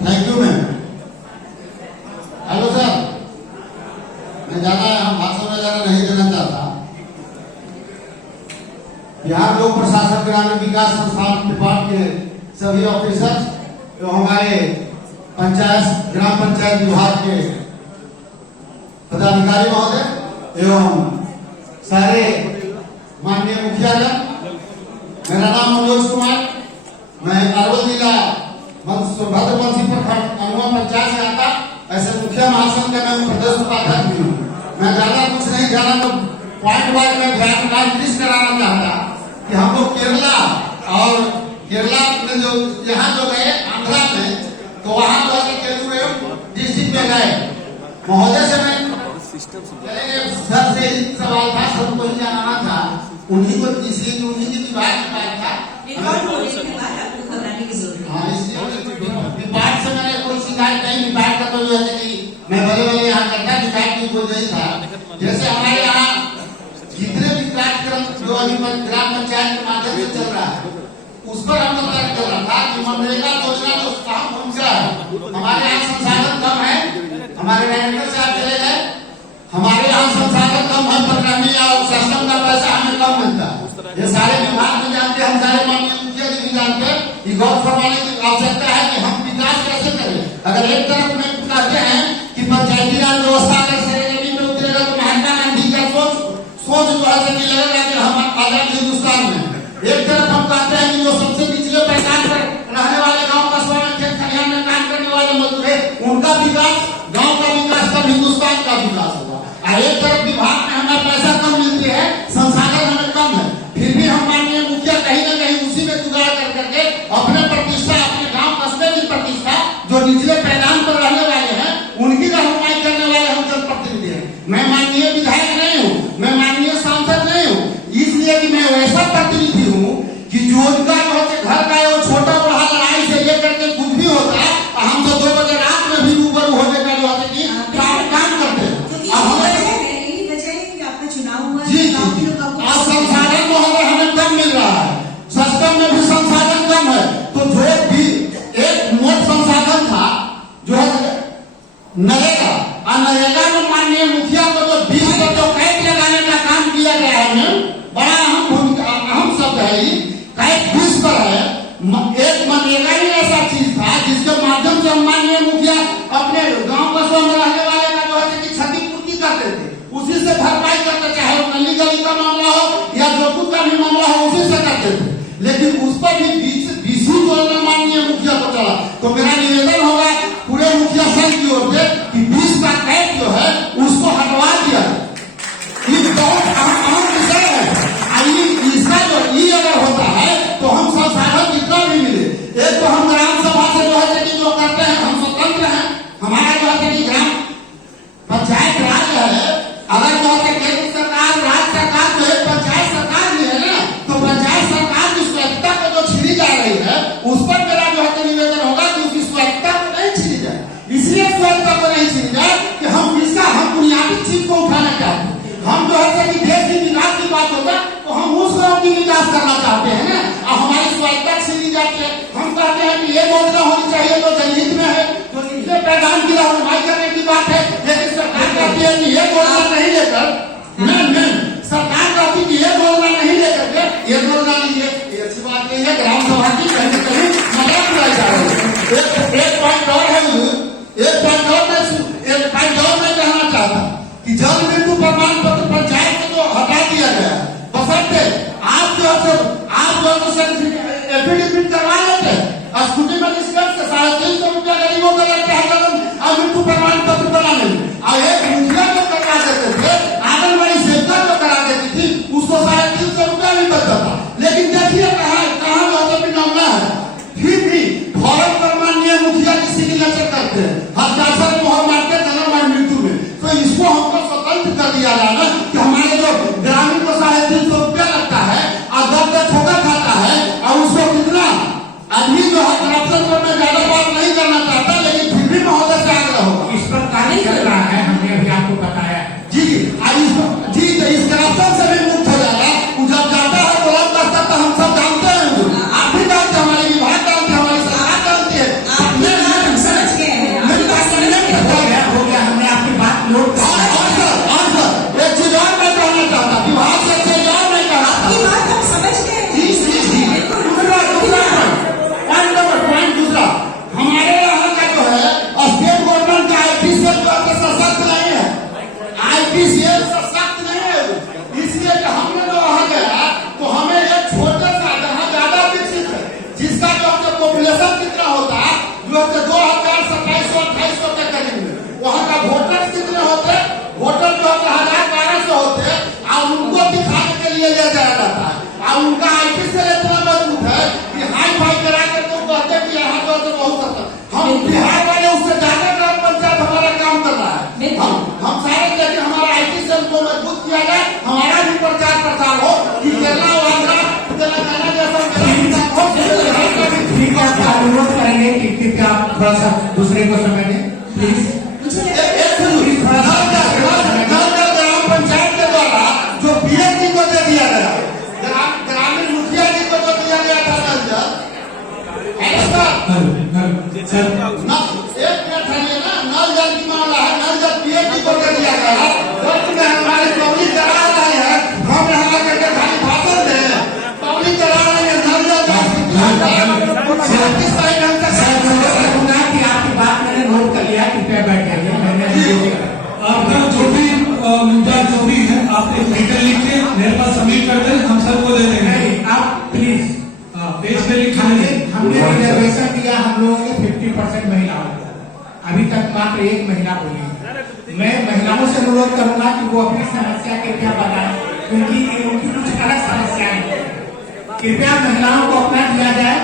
Thank you ma'am. Hello sir, मैं ज्यादा भाषण वगैरह नहीं देना चाहता। बिहार लोक प्रशासन ग्रामीण विकास संस्थान विभाग के सभी ऑफिसर एवं हमारे पंचायत ग्राम पंचायत विभाग के पदाधिकारी महोदय एवं सारे माननीय मुखियागण, मेरा नाम मनोज कुमार, मैं अरवल जिला सोनभद्रवंशी प्रखंड अनुआ पंचायत से आता। ऐसे मुखिया महासंघ का मैं प्रदेश उपाध्यक्ष भी हूँ। मैं ज्यादा कुछ नहीं जाना, तो पॉइंट वाइज में ध्यान लिस्ट कराना चाहता कि हम लोग केरला और केरला में जो यहाँ जो गए आंध्रा में, तो वहाँ जो है केरला डिस्ट्रिक्ट में गए महोदय से मैं सर से सवाल था, सबको ही जानना था, उन्हीं को इसलिए उन्हीं की विभाग की बात था। हाँ, इसलिए विभाग से मैंने कोई शिकायत नहीं, विभाग का तो जो है कि मैं बड़े बड़े यहाँ करता, विभाग की कोई नहीं था। जैसे हमारे यहाँ जितने भी कार्यक्रम जो अभी ग्राम पंचायत के माध्यम से चल रहा है, उस पर हम लोग तय कर रहा था कि मनरेगा योजना जो काम पहुंचा है, हमारे यहाँ संसाधन कम है, हमारे डायरेक्टर साहब चले गए, हमारे यहाँ संसाधन कम है, प्रोग्रामिंग और सिस्टम का पैसा हमें कम मिलता है। ये सारे विभाग में जानते, हम सारे माननीय मुखिया जी भी जानते, ये गौर फरमाने की आवश्यकता है कि हम विकास कैसे करें। अगर एक तरफ में कहते हैं कि पंचायती राज व्यवस्था अगर श्रेणी में उतरेगा तो महात्मा गांधी का सोच जो है कि लगेगा कि हम आजाद हिंदुस्तान में, एक तरफ हम कहते हैं कि जो सबसे निचले पैमाने पर रहने वाले गाँव कस्बा में खेत खलिहान में काम करने वाले मजदूर है, उनका विकास, गाँव का विकास, तब हिंदुस्तान का विकास होगा। एक तरफ विभाग में हमें पैसा कम मिलती है, संसाधन हमें कम है, फिर भी हम माननीय मुखिया कहीं ना कहीं उसी में जुगाड़ कर करके अपने प्रतिष्ठा, अपने गांव कस्बे की प्रतिष्ठा, जो निचले पैदान पर रहने वाले हैं, उनकी रहनुमाई करने वाले हम जनप्रतिनिधि हैं। मैं माननीय विधायक नहीं हूँ, मैं माननीय सांसद नहीं हूँ, इसलिए कि मैं वैसा प्रतिनिधि हूँ कि जो उनका घर का वो छोटा बड़ा लड़ाई से लेकर के कुछ भी होता है, हम तो 2 बजे रात में भी रूबरू होने का जो है कि काम करते हैं। और संसाधन महोदय हमें कम मिल रहा है, सिस्टम में भी संसाधन कम है, तो जो भी एक मोट संसाधन था जो है नरेगा, और नरेगा में माननीय मुखिया को जो 20 को जो कैद लगाने का काम किया गया है, बड़ा अहम शब्द है, कैद 20 पर है। एक मनरेगा ही ऐसा चीज था जिसके माध्यम से हम माननीय मुखिया अपने गाँव कस्बों में रहने वाले का जो है कि क्षतिपूर्ति करते थे, उसी से भरपाई करते, चाहे वो नली गली का मामला हो या जो कुछ का भी मामला हो, उसी से करते थे। लेकिन उस पर भी 20 योजना माननीय मुखिया को चला, तो मेरा निवेदन होगा पूरे मुखिया संघ की ओर से कि 20 का कैद जो है उसको हटवा दिया। ये बहुत अहम विषय है। इसका जो अगर होता है तो हम संसाधन जितना भी मिले, एक तो हम ग्राम सभा से जो है कि जो करते हैं हम स्वतंत्र हैं, हमारा जो है कि ग्राम पंचायत राज है, अगर जो है केंद्र सरकार, राज्य सरकार जो है पंचायत सरकार भी है ना, तो पंचायत सरकार की स्वायत्तता को जो छीनी जा रही है, उस पर मेरा जो है निवेदन होगा कि उसकी स्वायत्तता को नहीं छीनी जाए। इसलिए स्वायत्तता को नहीं छीनी जाए कि हम बुनियादी चीज को उठाना चाहते हैं। हम जो है कि देश की विकास की बात होता है तो हम उस गाँव की विकास करना चाहते हैं ना, और हमारी स्वायत्तता छीनी जाती है। हम कहते हैं कि ये योजना होनी चाहिए जो जनहित में है, जो निचले पैदान की रहनुमाई करने की बात है, लेकिन सरकार कहती है कि ये योजना नहीं लेकर सरकार कहती है कि ये योजना नहीं लेकर के ये योजना लीजिए। ये अच्छी बात नहीं है, ग्राम सभा की कहीं न कहीं मजाक उड़ाई जा रही है। एक पॉइंट और है, एक पॉइंट और मैं कहना चाहता कि जल मृत्यु प्रमाण पत्र पंचायत से जो हटा दिया गया, बशर्ते आप जो एफिडेविट करवा लेते, स्कूटी में निष्कर्ष से 350 रुपया गरीबों का लगता है कदम और मृत्यु प्रमाण पत्र बनाने में, और एक मुखिया जो करवा देते थे, आंगनबाड़ी सेविका जो करा देती थी, उसको 350 रुपया भी बचता था। लेकिन देखिए कहाँ मामला है, फिर भी फॉर्म पर माननीय मुखिया की सिग्नेचर करते हैं, हस्ताक्षर मोहर मारते जन्म और मृत्यु में, तो इसको हमको स्वतंत्र कर दिया जाना कि हमारे जो ग्रामीण को 350 रुपया लगता है और 10 ठोका खाता है, और उसको कितना आदमी जो है करप्शन पर मैं ज्यादा बात नहीं करना चाहता, लेकिन फिर भी महोदय से आग्रह होगा। इस पर कार्य चल रहा है, हमने अभी आपको बताया जी तो इस करप्शन से भी मुक्त हो जाएगा। जब जाता है तो रब करता तो हम सब जानते हैं, आप भी जानते हैं, हमारे विभाग जानते हैं, हमारी सरकार जानती है। यहाँ तो बहुत सस्ता। हम बिहार वाले उससे ज्यादा ग्राम पंचायत हमारा काम कर रहा है। हम सारे लेकिन हमारा IT सेल को मजबूत किया जाए, हमारा भी प्रचार प्रसार हो कि केरला और आंध्रा तेलंगाना जैसा ठीक है, आप अनुरोध करेंगे कि कृपया आप थोड़ा सा दूसरे को समय दें प्लीज। ग्राम पंचायत के द्वारा जो PM जी को दे दिया गया, ग्रामीण मुखिया जी को जो दिया गया था नल जल, एक मिनट है ना, नल जल की मामला है, नल जल PM जी को दे दिया गया। में हमारी पब्लिक करा रही है, हम यहाँ करके खाली भाषण दे, पब्लिक करा रही है नल जल आपकी बात मैंने नोट कर लिया, कृपया बैठिए। मैंने आपका जो भी मुद्दा जो भी है आप एक लेटर लिख के मेरे पास सबमिट कर दें, हम सबको दे देंगे। नहीं, आप प्लीज पेज पे लिख हमने रिजर्वेशन दिया हम लोगों ने 50% महिलाओं को, अभी तक मात्र एक महिला बोली। मैं महिलाओं से अनुरोध करूंगा कि वो अपनी समस्या कृपया बताएं, क्योंकि उनकी कुछ अलग समस्याएं हैं। कृपया महिलाओं को अपना दिया जाए।